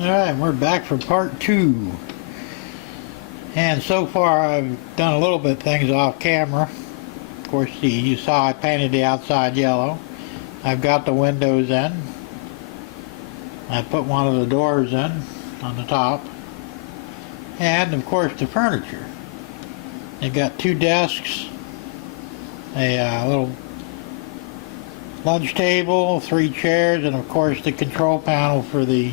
Alright, we're back for part 2. And so far I've done a little bit of things off camera. Of course, you saw I painted the outside yellow. I've got the windows in. I put one of the doors in on the top. And of course the furniture. They've got 2 desks, a little lunch table, 3 chairs, and of course the control panel for the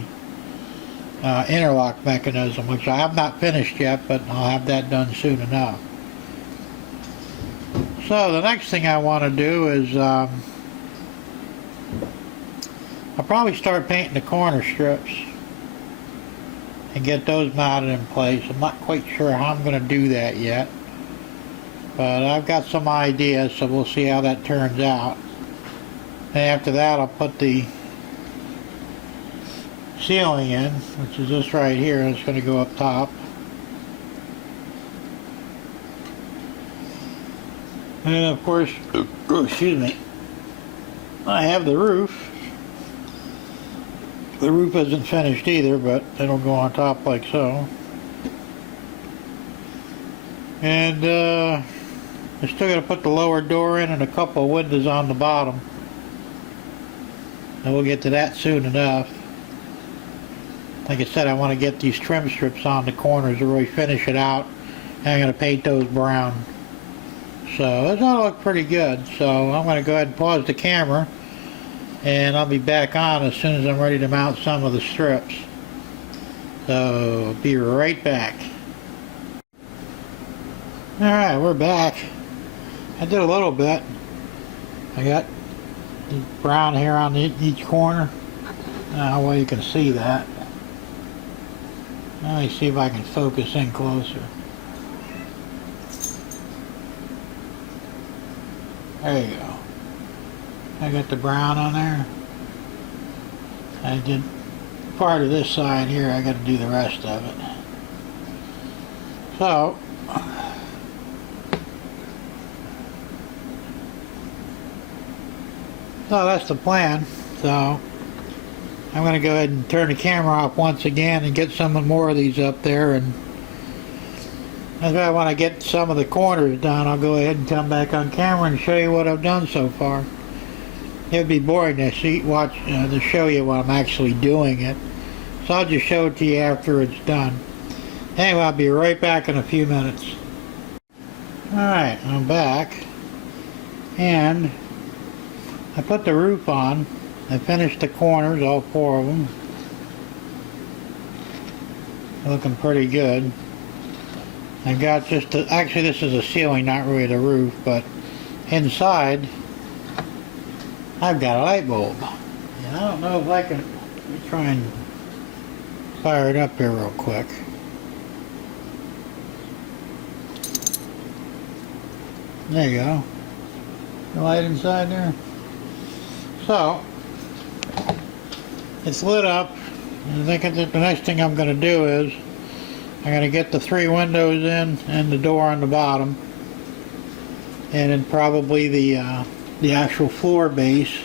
interlock mechanism, which I have not finished yet, but I'll have that done soon enough. So the next thing I want to do is I'll probably start painting the corner strips and get those mounted in place. I'm not quite sure how I'm going to do that yet, but I've got some ideas, so we'll see how that turns out. And after that I'll put the ceiling in, which is this right here, and it's going to go up top. And of course, excuse me, I have the roof. The roof isn't finished either, but it'll go on top like so. And I'm still going to put the lower door in and a couple of windows on the bottom. And we'll get to that soon enough. Like I said, I want to get these trim strips on the corners to really finish it out. And I'm going to paint those brown. So this ought to look pretty good. So I'm going to go ahead and pause the camera. And I'll be back on as soon as I'm ready to mount some of the strips. So be right back. Alright, we're back. I did a little bit. I got brown here on each corner. Now, well, you can see that. Let me see if I can focus in closer. There you go. I got the brown on there. I did part of this side here. I got to do the rest of it. So that's the plan. So I'm going to go ahead and turn the camera off once again and get some more of these up there. And as I want to get some of the corners done, I'll go ahead and come back on camera and show you what I've done so far. It would be boring to to show you what I'm actually doing it. So I'll just show it to you after it's done. Anyway, I'll be right back in a few minutes. Alright, I'm back. And I put the roof on. I finished the corners, all 4 of them. Looking pretty good. I've got actually this is a ceiling, not really the roof, but inside I've got a light bulb. And I don't know if I can, let me try and fire it up here real quick. There you go. The light inside there. So it's lit up, and I think that the next thing I'm going to do is I'm going to get the 3 windows in and the door on the bottom, and then probably the actual floor base,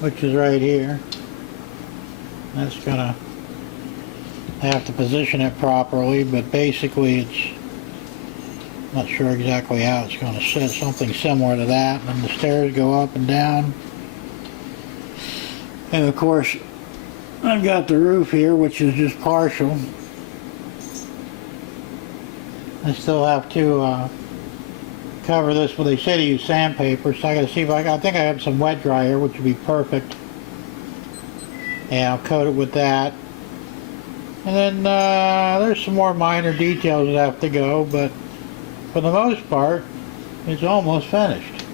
which is right here. That's going to have to position it properly, but basically it's not sure exactly how it's going to sit. Something similar to that, and the stairs go up and down. And of course I've got the roof here, which is just partial. I still have to cover this, well, they say to use sandpaper, so I got to see if I think I have some wet dry here, which would be perfect. And I'll coat it with that. And then there's some more minor details that have to go, but for the most part it's almost finished.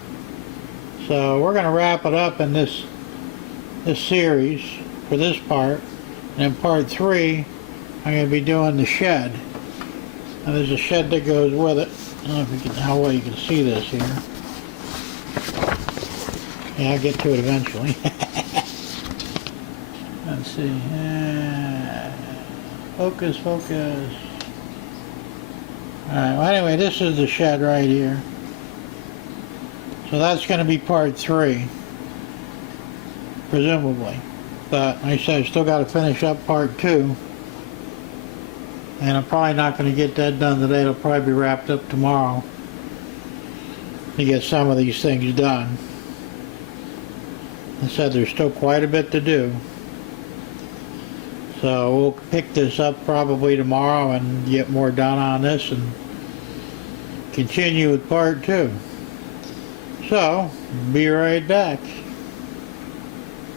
So we're going to wrap it up in this series for this part, and in part 3 I'm going to be doing the shed. And there's a shed that goes with it. I don't know how well you can see this here. Yeah, I'll get to it eventually. Let's see. Focus, focus. Alright, well anyway, this is the shed right here. So that's going to be part 3. Presumably. But like I said, I still got to finish up part 2. And I'm probably not going to get that done today. It'll probably be wrapped up tomorrow to get some of these things done. I said there's still quite a bit to do. So we'll pick this up probably tomorrow and get more done on this and continue with part 2. So, be right back.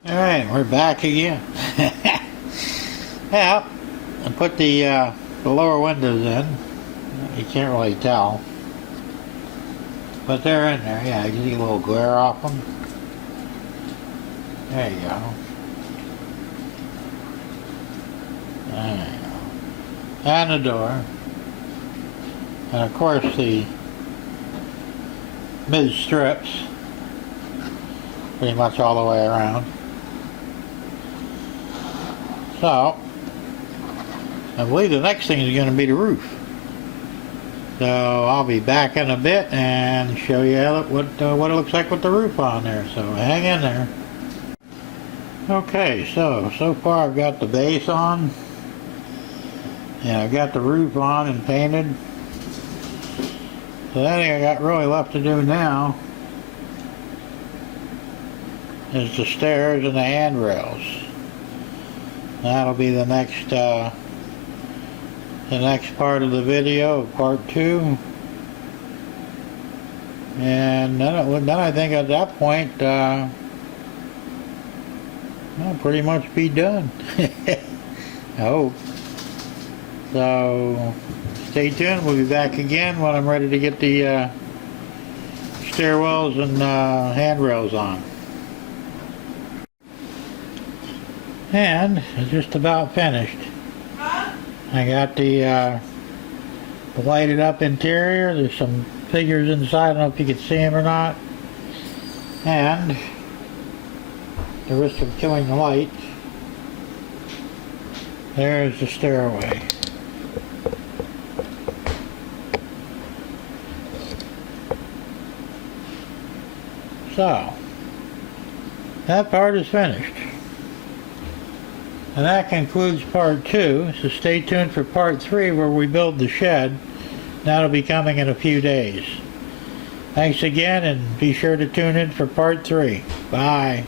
Alright, we're back again. Yeah, I put the lower windows in. You can't really tell. But they're in there, yeah, you can see a little glare off them. There you go. There you go. And the door. And of course the mid strips. Pretty much all the way around. So, I believe the next thing is going to be the roof. So I'll be back in a bit and show you what it looks like with the roof on there. So hang in there. Okay, so far I've got the base on. And I've got the roof on and painted. So the only thing I got really left to do now is the stairs and the handrails. That'll be the next part of the video, part 2. And then I think at that point I'll pretty much be done. I hope. So stay tuned. We'll be back again when I'm ready to get the stairwells and handrails on. And it's just about finished. I got the lighted up interior. There's some figures inside. I don't know if you can see them or not. And the risk of killing the light. There's the stairway. So, that part is finished. And that concludes part 2, so stay tuned for part 3 where we build the shed. That'll be coming in a few days. Thanks again, and be sure to tune in for part 3. Bye.